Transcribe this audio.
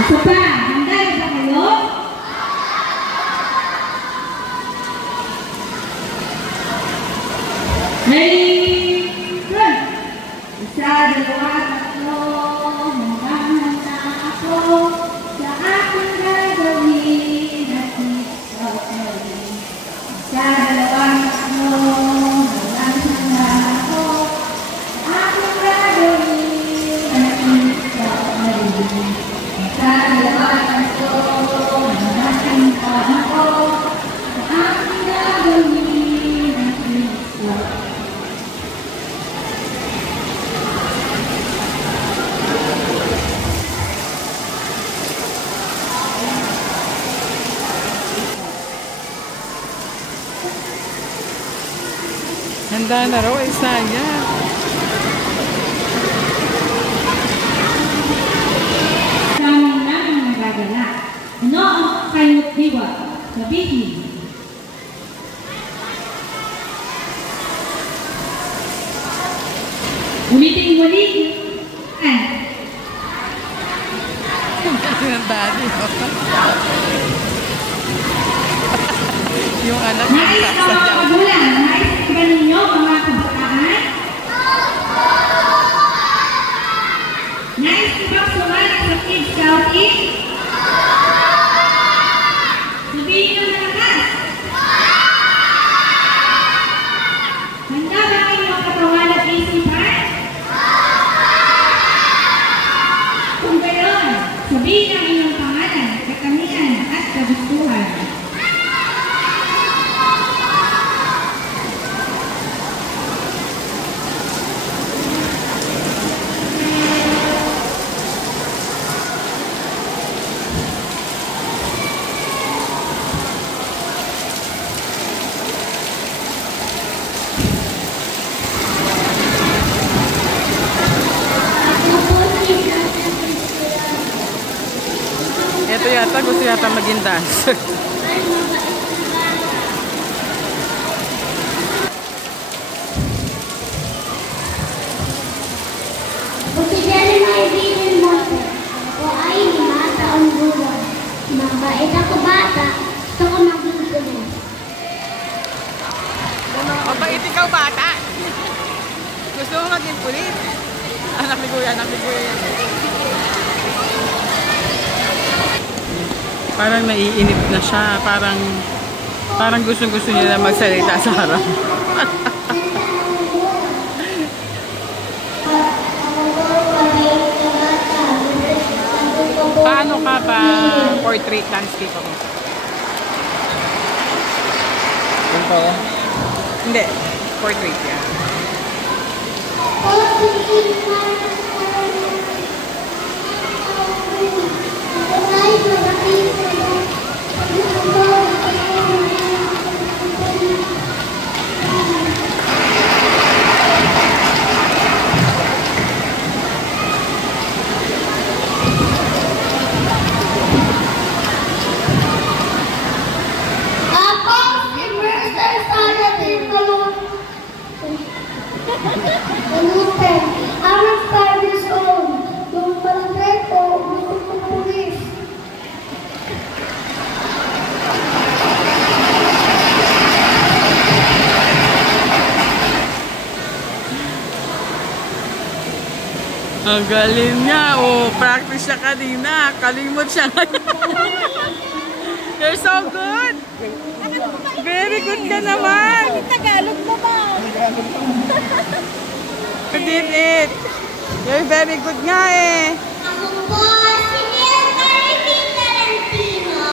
Isa pa, handa na ba kayo? Ready, run! Isa, dalawa, tatlo, handa ako sa aking gagawin at ikaw ay isa, dalawa, tatlo, handa ako sa aking gagawin at ikaw ay isa, dalawa, tatlo, handa ako sa aking gagawin at ikaw. Handa na raw, Isaya. Kami na ang nagagala. Ano ang kayot diwa? Sabihin. Ulitin muli. Yung daddy. Yung anak niya Nais ka mga sasayaw. kagulang, nais ba ninyo mga kabataan? Nais ba sumali sa Kids Scouting? Sabihin ng malakas. Handa ba inyong katawan at isipan? Kung gayon, sabihin ang inyong pangalan, katangian at kagustuhan. Ito yata, gusto yata maging dancer. Kung si Jenny Maybinin mo, ako ay 5 taon buwan. Mabait ako bata, gusto ko maglutuloy. Mabait ikaw bata. Gusto mo maging pulis? Anak ni Kuya yan. Parang naiinip na siya. Parang gusto niya na magsalita sa harap. Paano ka pa portrait landscape ako? Ganito ako? Hindi. Portrait yan. I'm 5 years old. Yung barangay ko, gusto ko pulis. Ang galing niya. Oh, practice siya kanina. Kalimot siya ngayon. You're so good. Very good ka naman. Tagalog mo ba? You did it. You're very good nga eh. Ako po